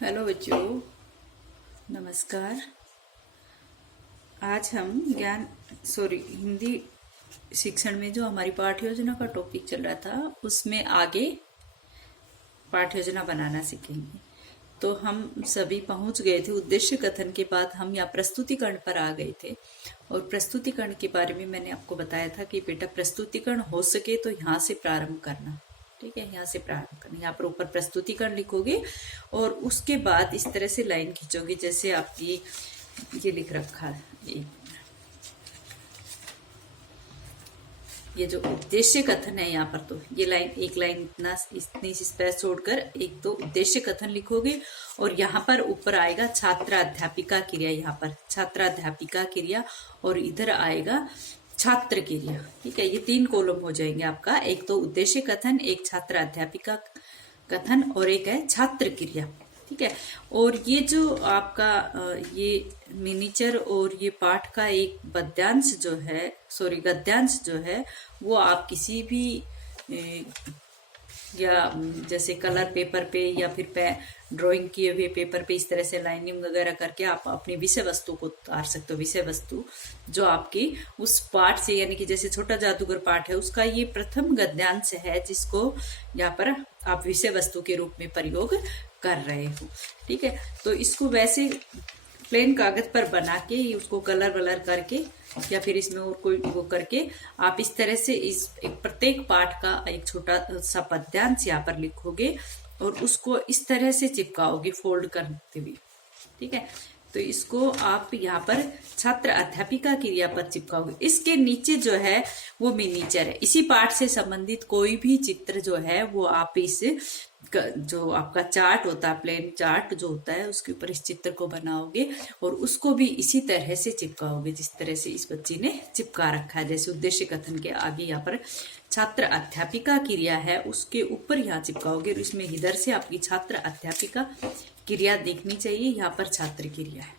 Hello बच्चों, नमस्कार। आज हम हिंदी शिक्षण में जो हमारी पाठ्य योजना का टॉपिक चल रहा था उसमें आगे पाठ्य योजना बनाना सीखेंगे। तो हम सभी पहुंच गए थे उद्देश्य कथन के बाद हम यहाँ प्रस्तुतिकरण पर आ गए थे। और प्रस्तुतिकरण के बारे में मैंने आपको बताया था कि बेटा प्रस्तुतिकरण हो सके तो यहाँ से प्रारंभ करना। ठीक है, यहाँ से प्रारंभ करना। यहाँ पर ऊपर प्रस्तुतिकरण लिखोगे और उसके बाद इस तरह से लाइन खींचोगे जैसे आपकी ये लिख रखा है। ये जो उद्देश्य कथन है यहाँ पर, तो ये लाइन एक लाइन इतनी सी स्पेस छोड़कर एक तो उद्देश्य कथन लिखोगे और यहाँ पर ऊपर आएगा छात्राध्यापिका क्रिया। यहाँ पर छात्राध्यापिका क्रिया और इधर आएगा छात्र क्रिया। ठीक है, ये 3 कॉलम हो जाएंगे आपका। एक तो उद्देश्य कथन, एक छात्र अध्यापिका कथन और एक है छात्र क्रिया। ठीक है, और ये जो आपका ये मिनीचर और ये पाठ का एक गद्यांश जो है वो आप किसी भी या जैसे कलर पेपर पे या फिर ड्राइंग किए हुए पेपर पे इस तरह से लाइनिंग वगैरह करके आप अपनी विषय वस्तु को उतार सकते हो। विषय वस्तु जो आपकी उस पाठ से, यानी कि जैसे छोटा जादूगर पाठ है उसका ये प्रथम गद्यांश है जिसको यहाँ पर आप विषय वस्तु के रूप में प्रयोग कर रहे हो। ठीक है, तो इसको वैसे प्लेन कागज पर बना के उसको कलर वलर करके या फिर इसमें और कोई वो करके आप इस तरह से इस एक प्रत्येक पाठ का एक छोटा सा पद्यांश यहाँ पर लिखोगे और उसको इस तरह से चिपकाओगे फोल्ड करते हुए। ठीक है, तो इसको आप यहाँ पर छात्र अध्यापिका क्रिया पर चिपकाओगे। इसके नीचे जो है वो मिनीचर है। इसी पाठ से संबंधित कोई भी चित्र जो है वो आप इस जो आपका चार्ट होता है, प्लेन चार्ट जो होता है, उसके ऊपर इस चित्र को बनाओगे और उसको भी इसी तरह से चिपकाओगे जिस तरह से इस बच्ची ने चिपका रखा है। जैसे उद्देश्य कथन के आगे यहाँ पर छात्र अध्यापिका क्रिया है उसके ऊपर यहाँ चिपकाओगे और इसमें इधर से आपकी छात्र अध्यापिका क्रिया देखनी चाहिए। यहाँ पर छात्र क्रिया है।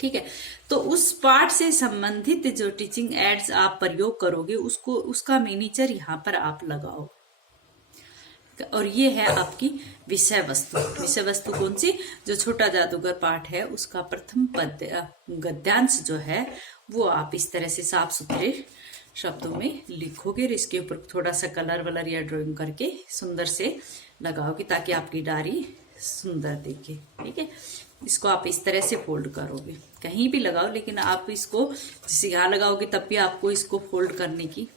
ठीक है, तो उस पाठ से संबंधित जो टीचिंग एड्स आप प्रयोग करोगे उसका मिनीचर यहाँ पर आप लगाओ। और ये है आपकी विषय वस्तु। विषय वस्तु कौन सी? जो छोटा जादूगर पाठ है उसका प्रथम गद्यांश जो है वो आप इस तरह से साफ सुथरे शब्दों में लिखोगे। इसके ऊपर थोड़ा सा कलर वलर या ड्राइंग करके सुंदर से लगाओगे ताकि आपकी डायरी सुंदर दिखे। ठीक है, इसको आप इस तरह से फोल्ड करोगे, कहीं भी लगाओ लेकिन आप इसको जैसे यहाँ लगाओगे तब भी आपको इसको फोल्ड करने की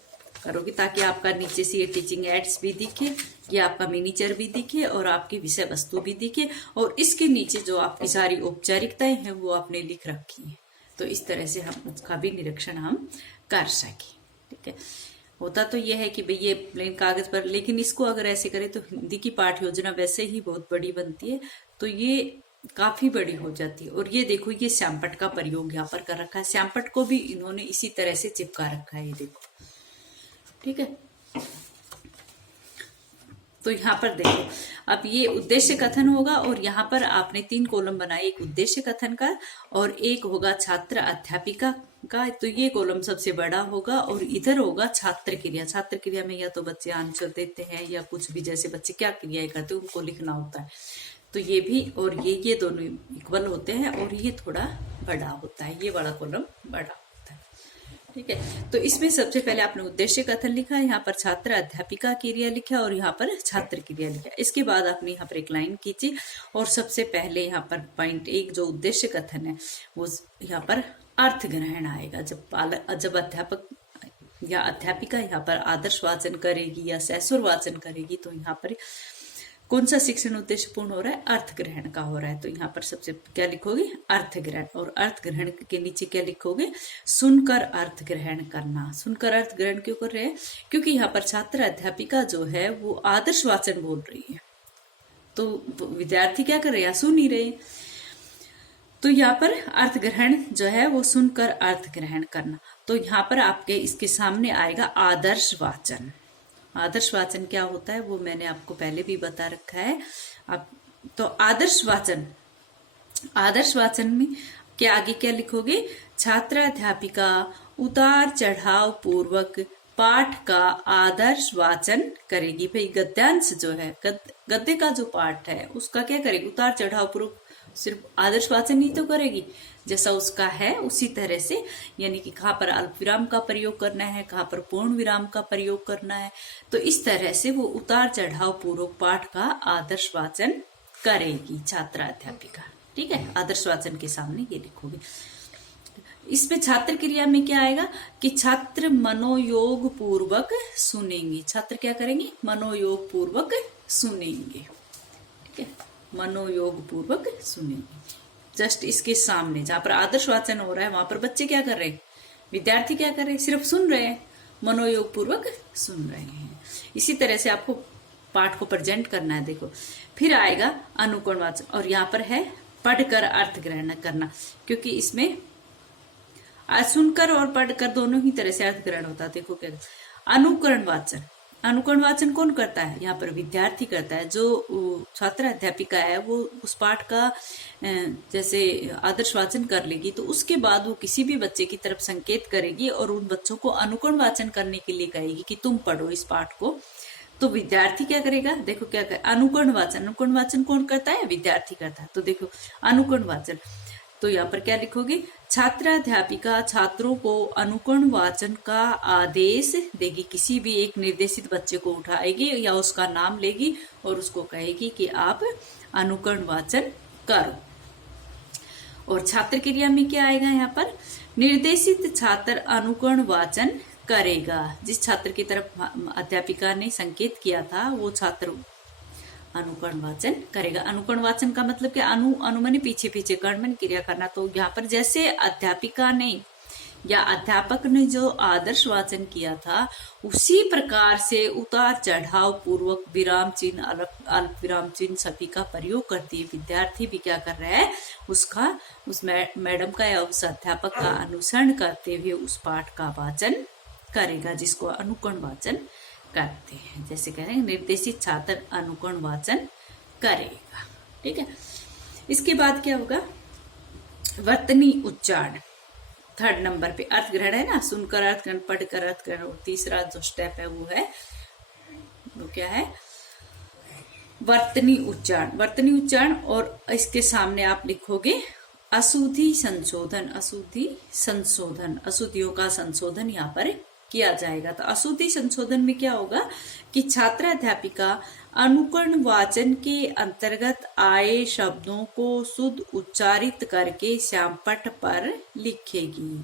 करोगे ताकि आपका नीचे से ये टीचिंग एड्स भी दिखे, ये आपका मिनीचर भी दिखे और आपकी विषय वस्तु भी दिखे और इसके नीचे जो आपकी सारी औपचारिकताएं हैं वो आपने लिख रखी है। तो इस तरह से हम उसका भी निरीक्षण हम कर सकें। ठीक है, होता तो ये है कि भाई ये प्लेन कागज पर, लेकिन इसको अगर ऐसे करें तो हिंदी की पाठ योजना वैसे ही बहुत बड़ी बनती है, तो ये काफी बड़ी हो जाती है। और ये देखो, ये श्यामपट्ट का प्रयोग यहाँ पर कर रखा है। श्यामपट्ट को भी इन्होंने इसी तरह से चिपका रखा है, ये देखो। ठीक है, तो यहाँ पर देखो, अब ये उद्देश्य कथन होगा और यहाँ पर आपने 3 कॉलम बनाए, एक उद्देश्य कथन का और एक होगा छात्र अध्यापिका का। तो ये कॉलम सबसे बड़ा होगा और इधर होगा छात्र क्रिया। छात्र क्रिया में या तो बच्चे आंसर देते हैं या कुछ भी, जैसे बच्चे क्या क्रियाएं करते हैं उनको लिखना होता है। तो ये भी और ये दोनों इक्वल होते हैं और ये थोड़ा बड़ा होता है, ये वाला कॉलम बड़ा। ठीक है, तो इसमें सबसे पहले आपने उद्देश्य कथन लिखा, यहाँ पर छात्र अध्यापिका क्रिया लिखा और यहाँ पर छात्र क्रिया लिखा। इसके बाद आपने यहाँ पर एक लाइन खींची और सबसे पहले यहाँ पर पॉइंट 1 जो उद्देश्य कथन है वो यहाँ पर अर्थ ग्रहण आएगा। जब अध्यापक या अध्यापिका यहाँ पर आदर्श वाचन करेगी या सैसुर वाचन करेगी तो यहाँ पर कौन सा शिक्षण उद्देश्य पूर्ण हो रहा है? अर्थ ग्रहण का हो रहा है। तो यहाँ पर सबसे क्या लिखोगे? अर्थ ग्रहण। और अर्थ ग्रहण के नीचे क्या लिखोगे? सुनकर अर्थ ग्रहण करना। सुनकर अर्थ ग्रहण क्यों कर रहे हैं? क्योंकि यहाँ पर छात्र अध्यापिका जो है वो आदर्श वाचन बोल रही है, तो विद्यार्थी क्या कर रहे हैं? सुन ही रहे। तो यहाँ पर अर्थ ग्रहण जो है वो सुनकर अर्थ ग्रहण करना। तो यहाँ पर आपके इसके सामने आएगा आदर्श वाचन। आदर्श वाचन क्या होता है वो मैंने आपको पहले भी बता रखा है। अब तो आदर्श वाचन में के आगे क्या लिखोगे? छात्राध्यापिका उतार चढ़ाव पूर्वक पाठ का आदर्श वाचन करेगी। भाई गद्यांश जो है, गद्य का जो पाठ है उसका क्या करेगी, उतार चढ़ाव पूर्वक सिर्फ आदर्श वाचन ही तो करेगी, जैसा उसका है उसी तरह से, यानी कि कहाँ पर अल्प विराम का प्रयोग करना है, कहाँ पर पूर्ण विराम का प्रयोग करना है, तो इस तरह से वो उतार चढ़ाव पूर्वक पाठ का आदर्श वाचन करेगी छात्रा अध्यापिका। ठीक है, आदर्श वाचन के सामने ये लिखोगे। इसमें छात्र क्रिया में क्या आएगा कि छात्र मनोयोग पूर्वक सुनेंगे। छात्र क्या करेंगे, मनोयोग पूर्वक सुनेंगे। ठीक है, मनोयोग पूर्वक सुनेंगे। जस्ट इसके सामने जहां पर आदर्श वाचन हो रहा है वहां पर बच्चे क्या कर रहे हैं, विद्यार्थी क्या कर रहे हैं, सिर्फ सुन रहे हैं, मनोयोग पूर्वक सुन रहे हैं। इसी तरह से आपको पाठ को प्रेजेंट करना है। देखो फिर आएगा अनुकरण वाचन, और यहाँ पर है पढ़कर अर्थ ग्रहण करना, क्योंकि इसमें सुनकर और पढ़कर दोनों ही तरह से अर्थ ग्रहण होता है। देखो क्या अनुकरण वाचन, अनुकरण वाचन कौन करता है, यहाँ पर विद्यार्थी करता है। जो छात्र अध्यापिका है वो उस पाठ का जैसे आदर्श वाचन कर लेगी, तो उसके बाद वो किसी भी बच्चे की तरफ संकेत करेगी और उन बच्चों को अनुकरण वाचन करने के लिए कहेगी कि तुम पढ़ो इस पाठ को। तो विद्यार्थी क्या करेगा, देखो क्या करे, अनुकरण वाचन। अनुकरण वाचन कौन करता है, विद्यार्थी करता है। तो देखो अनुकरण वाचन, तो यहाँ पर क्या लिखोगे, छात्राध्यापिका छात्रों को अनुकरण वाचन का आदेश देगी। किसी भी एक निर्देशित बच्चे को उठाएगी या उसका नाम लेगी और उसको कहेगी कि आप अनुकरण वाचन करो। और छात्र क्रिया में क्या आएगा, यहाँ पर निर्देशित छात्र अनुकरण वाचन करेगा। जिस छात्र की तरफ अध्यापिका ने संकेत किया था वो छात्र अनुकरण वाचन करेगा। अनुकरण वाचन का मतलब क्या, अनु माने पीछे पीछे, कर्ण माने क्रिया करना। तो यहाँ पर जैसे अध्यापिका ने या अध्यापक ने जो आदर्श वाचन किया था उसी प्रकार से उतार चढ़ाव पूर्वक विराम चिन्ह, अल्प विराम चिन्ह सभी का प्रयोग करती है। विद्यार्थी भी क्या कर रहा है, उसका उस मैडम का या उस अध्यापक का अनुसरण करते हुए उस पाठ का वाचन करेगा, जिसको अनुकरण वाचन करते हैं। जैसे कह रहे हैं निर्देशित छात्र अनुकरण वाचन करेगा। ठीक है, इसके बाद क्या होगा, वर्तनी उच्चारण। थर्ड नंबर पे अर्थ ग्रहण है ना, सुनकर अर्थ ग्रहण, पढ़कर अर्थ ग्रहण। और तीसरा जो स्टेप है वो है, वो क्या है, वर्तनी उच्चारण। वर्तनी उच्चारण, और इसके सामने आप लिखोगे अशुद्धि संशोधन। अशुद्धि संशोधन, अशुद्धियों का संशोधन यहाँ पर किया जाएगा। तो अशुद्धि संशोधन में क्या होगा कि छात्र अध्यापिका अनुकरण वाचन के अंतर्गत आए शब्दों को शुद्ध उच्चारित करके श्यामपट्ट पर लिखेगी।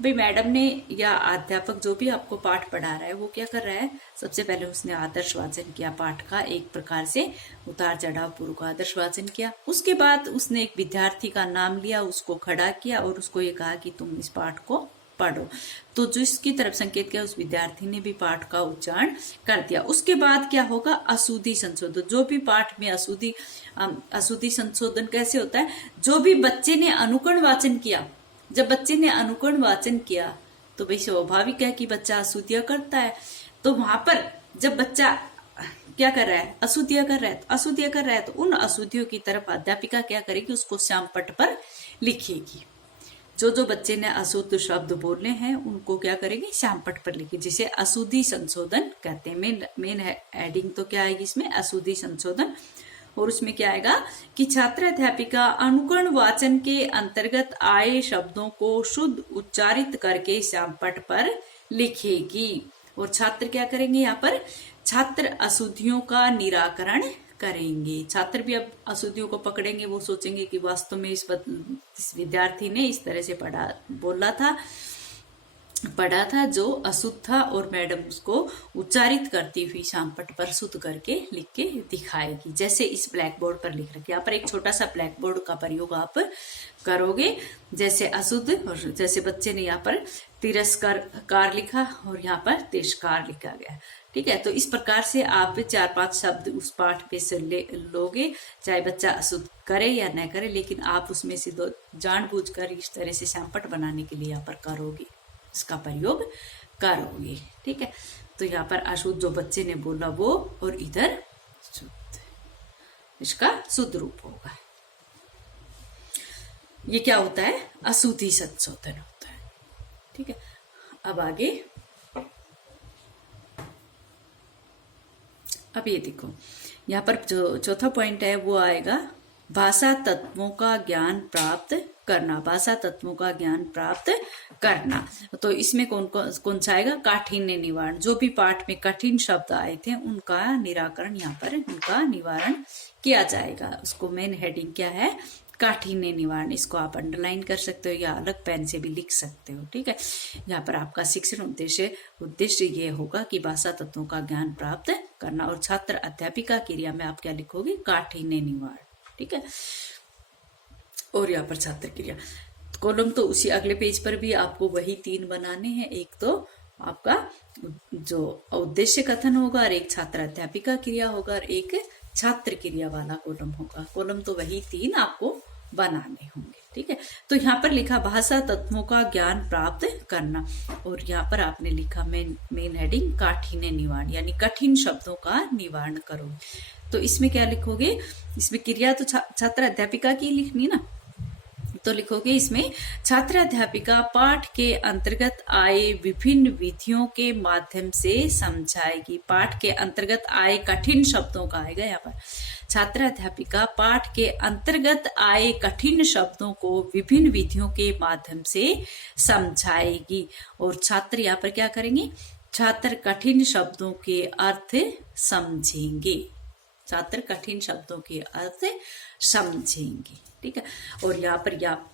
भाई मैडम ने या अध्यापक जो भी आपको पाठ पढ़ा रहा है वो क्या कर रहा है, सबसे पहले उसने आदर्श वाचन किया पाठ का, एक प्रकार से उतार चढ़ाव पूर्वक आदर्श वाचन किया। उसके बाद उसने एक विद्यार्थी का नाम लिया, उसको खड़ा किया और उसको ये कहा कि तुम इस पाठ को पढ़ो। तो जिसकी तरफ संकेत किया उस विद्यार्थी ने भी पाठ का उच्चारण कर दिया। उसके बाद क्या होगा, अशुद्धि संशोधन। जो भी पाठ में अशुद्धि संशोधन कैसे होता है, जो भी बच्चे ने अनुकरण वाचन किया, जब बच्चे ने अनुकरण वाचन किया तो भाई स्वाभाविक है कि बच्चा अशुद्धियां करता है। तो वहां पर जब बच्चा क्या कर रहा है, अशुद्धियां कर रहा है, अशुद्धियां कर रहा है, तो उन अशुद्धियों की तरफ अध्यापिका क्या करेगी, उसको श्यामपट्ट पर लिखेगी। जो जो बच्चे ने अशुद्ध शब्द बोलने हैं उनको क्या करेगी, श्यामपट्ट पर लिखी, जिसे अशुद्धि संशोधन कहते हैं। मेन एडिंग तो क्या आएगी इसमें, अशुद्धि संशोधन। और उसमें क्या आएगा कि छात्र अध्यापिका अनुकरण वाचन के अंतर्गत आए शब्दों को शुद्ध उच्चारित करके श्यामपट्ट पर लिखेगी। और छात्र क्या करेंगे, यहाँ पर छात्र अशुद्धियों का निराकरण करेंगे। छात्र भी अब अशुद्धियों को पकड़ेंगे, वो सोचेंगे कि वास्तव में इस विद्यार्थी ने इस तरह से पढ़ा था जो अशुद्ध था, और मैडम उसको उच्चारित करती हुई श्यामपट्ट पर शुद्ध करके लिख के दिखाएगी। जैसे इस ब्लैक बोर्ड पर लिख रखिए, यहाँ पर एक छोटा सा ब्लैक बोर्ड का प्रयोग आप करोगे। जैसे अशुद्ध, और जैसे बच्चे ने यहाँ पर तिरस्कार लिखा और यहाँ पर तिरस्कार लिखा गया। ठीक है, तो इस प्रकार से आप 4-5 शब्द उस पाठ पे से लोगे, चाहे बच्चा अशुद्ध करे या न करे, लेकिन आप उसमें से दो जानबूझकर इस तरह से श्यामपट्ट बनाने के लिए यहाँ पर करोगे, इसका प्रयोग करोगे। ठीक है, तो यहाँ पर अशुद्ध जो बच्चे ने बोला वो, और इधर शुद्ध, इसका शुद्ध रूप होगा। ये क्या होता है, अशुद्धि संशोधन होता है। ठीक है, अब आगे अब ये देखो, यहाँ पर जो चौथा पॉइंट है वो आएगा भाषा तत्वों का ज्ञान प्राप्त करना। भाषा तत्वों का ज्ञान प्राप्त करना, तो इसमें कौन सा आएगा? काठिन्य निवारण। जो भी पाठ में कठिन शब्द आए थे उनका निराकरण, यहाँ पर उनका निवारण किया जाएगा। उसको मेन हेडिंग क्या है? काठिन्य निवारण। इसको आप अंडरलाइन कर सकते हो या अलग पेन से भी लिख सकते हो, ठीक है। यहाँ पर आपका शिक्षण उद्देश्य ये होगा कि भाषा तत्वों का ज्ञान प्राप्त करना। और छात्र अध्यापिका क्रिया में आप क्या लिखोगे? काठिन्य निवारण, ठीक है। और यहाँ पर छात्र क्रिया कॉलम तो उसी अगले पेज पर भी आपको वही 3 बनाने हैं। एक तो आपका जो उद्देश्य कथन होगा, और एक छात्र अध्यापिका क्रिया होगा, और एक छात्र क्रिया वाला कॉलम होगा। कॉलम तो वही 3 आपको बनाने होंगे, ठीक है। तो यहाँ पर लिखा भाषा तत्वों का ज्ञान प्राप्त करना, और यहाँ पर आपने लिखा मेन हेडिंग काठिन्य निवारण, यानी कठिन शब्दों का निवारण करो। तो इसमें क्या लिखोगे? इसमें क्रिया तो छात्र अध्यापिका की लिखनी ना, तो लिखोगे इसमें छात्र अध्यापिका पाठ के अंतर्गत आए विभिन्न विधियों के माध्यम से समझाएगी। पाठ के अंतर्गत आए कठिन शब्दों का आएगा यहाँ पर। छात्र अध्यापिका पाठ के अंतर्गत आए कठिन शब्दों को विभिन्न विधियों के माध्यम से समझाएगी। और छात्र यहाँ पर क्या करेंगे? छात्र कठिन शब्दों के अर्थ समझेंगे। छात्र कठिन शब्दों के अर्थ समझेंगे, ठीक है। और यहाँ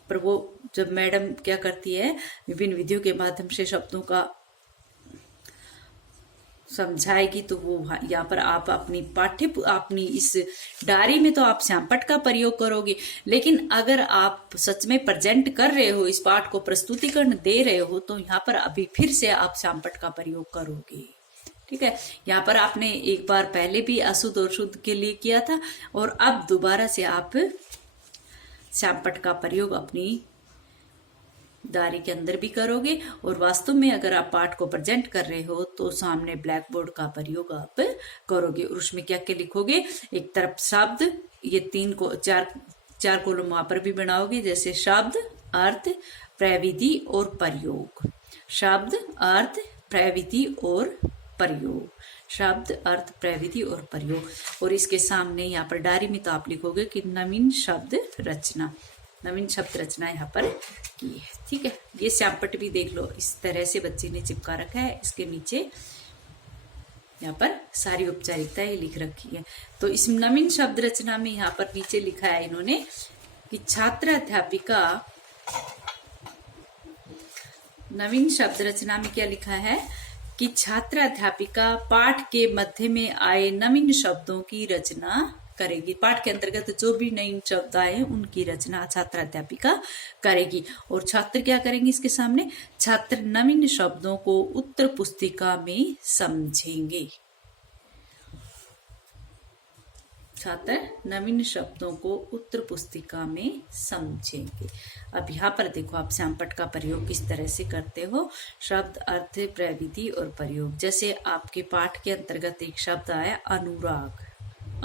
पर वो जब मैडम क्या करती है, विभिन्न विधियों के माध्यम से शब्दों का समझाएगी, तो वो यहाँ पर आप अपनी इस डायरी में तो आप श्यामपट्ट का प्रयोग करोगे, लेकिन अगर आप सच में प्रेजेंट कर रहे हो, इस पाठ को प्रस्तुतिकरण दे रहे हो, तो यहाँ पर अभी फिर से आप श्यामपट्ट का प्रयोग करोगे, ठीक है। यहाँ पर आपने एक बार पहले भी अशुद्ध और शुद्ध के लिए किया था, और अब दोबारा से आप श्यामपट्ट का प्रयोग अपनी डायरी के अंदर भी करोगे। और वास्तव में अगर आप पाठ को प्रेजेंट कर रहे हो तो सामने ब्लैक बोर्ड का प्रयोग आप करोगे, और उसमें क्या क्या लिखोगे? एक तरफ शब्द, ये 4 कॉलम वहां पर भी बनाओगे, जैसे शब्द, अर्थ, प्रविधि और प्रयोग। शब्द, अर्थ, प्रविधि और प्रयोग। शब्द, अर्थ, प्रविधि और प्रयोग। और इसके सामने यहाँ पर डायरी में तो आप लिखोगे कि नवीन शब्द रचना। नवीन शब्द रचना यहाँ पर की है, ठीक है। ये श्यामपट्ट भी देख लो, इस तरह से बच्चे ने चिपका रखा है। इसके नीचे यहाँ पर सारी औपचारिकताएं लिख रखी है। तो इस नवीन शब्द रचना में यहाँ पर नीचे लिखा है इन्होंने कि छात्र अध्यापिका, नवीन शब्द रचना में क्या लिखा है कि छात्र अध्यापिका पाठ के मध्य में आए नवीन शब्दों की रचना करेगी। पाठ के अंतर्गत जो भी नए शब्द आए उनकी रचना छात्र अध्यापिका करेगी। और छात्र क्या करेंगे? इसके सामने छात्र नवीन शब्दों को उत्तर पुस्तिका में समझेंगे। छात्र नवीन शब्दों को उत्तर पुस्तिका में समझेंगे। अब यहाँ पर देखो आप श्यामपट्ट का प्रयोग किस तरह से करते हो। शब्द, अर्थ, प्रविधि और प्रयोग। जैसे आपके पाठ के अंतर्गत एक शब्द आया अनुराग।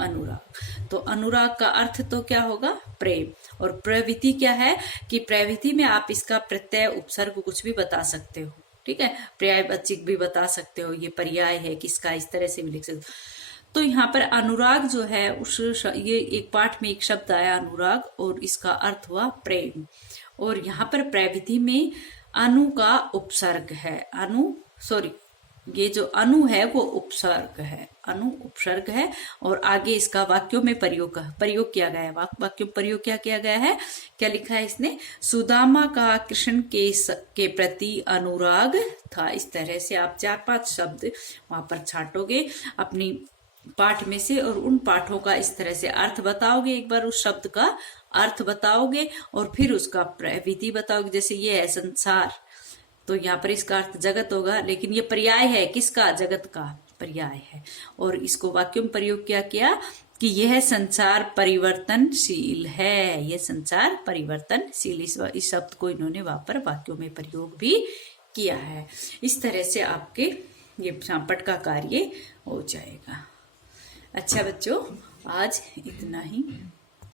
अनुराग, तो अनुराग का अर्थ तो क्या होगा? प्रेम। और प्रविधि क्या है कि प्रविधि में आप इसका प्रत्यय, उपसर्ग कुछ भी बता सकते हो, ठीक है। पर्यायवाचक भी बता सकते हो, ये पर्याय है किसका, इस तरह से भी लिख सकते हो। तो यहाँ पर अनुराग जो है ये एक पाठ में एक शब्द आया अनुराग, और इसका अर्थ हुआ प्रेम। और यहाँ पर प्रविधि में अनु का उपसर्ग है। ये जो अनु है वो उपसर्ग है, अनु उपसर्ग है। और आगे इसका वाक्यों में प्रयोग किया गया है। वाक्यों में प्रयोग क्या किया गया है? क्या लिखा है इसने? सुदामा का कृष्ण के प्रति अनुराग था। इस तरह से आप 4-5 शब्द वहां पर छांटोगे अपनी पाठ में से, और उन पाठों का इस तरह से अर्थ बताओगे। एक बार उस शब्द का अर्थ बताओगे और फिर उसका प्रविधि बताओगे। जैसे ये है संसार, तो यहाँ पर इसका अर्थ जगत होगा, लेकिन ये पर्याय है किसका? जगत का पर्याय है। और इसको वाक्यों में प्रयोग किया कि यह संसार परिवर्तनशील है। यह संसार परिवर्तनशील, इस शब्द को इन्होंने वहां पर वाक्यों में प्रयोग भी किया है। इस तरह से आपके ये श्यामपट्ट का कार्य हो जाएगा। अच्छा बच्चों, आज इतना ही।